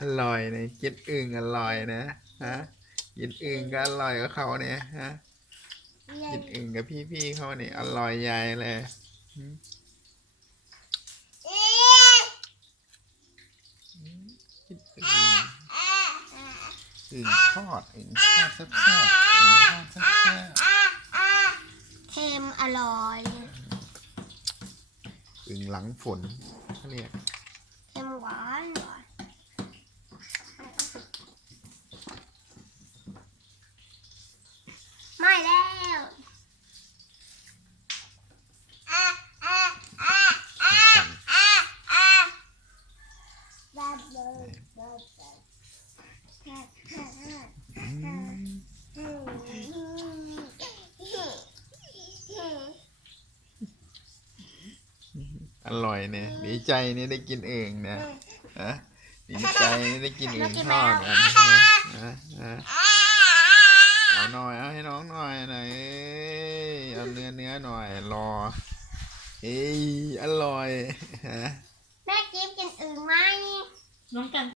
อร่อยนะกินอึ่งอร่อยนะฮะกินอึ่งก็อร่อยกับเขาเนี่ยฮะกินอึ่งกับพี่ๆเขาเนี่ยอร่อยใหญ่เลยหืมกินอึ่งอึ่งทอดอึ่งทอดแซ่บๆอึ่งทอดแซ่บเค็มอร่อยๆอึ่งหลังฝนเขาเรียกเค็มหวานหวานไม่แล้ว กัน แบบเดิมแบบ อืมอร่อยเนี่ยดีใจเนี่ยได้กินอึ่งนะฮะดีใจเนี่ยได้กินอึ่งทอดกันนะนะนะเอาหน่อยเอาให้น้องหน่อยหน่อยเอ้ยเอาเนื้อเนื้อหน่อยรอเอ้ยอร่อยฮะ แม่จิ๊บกินอื่นไหม น้องกัน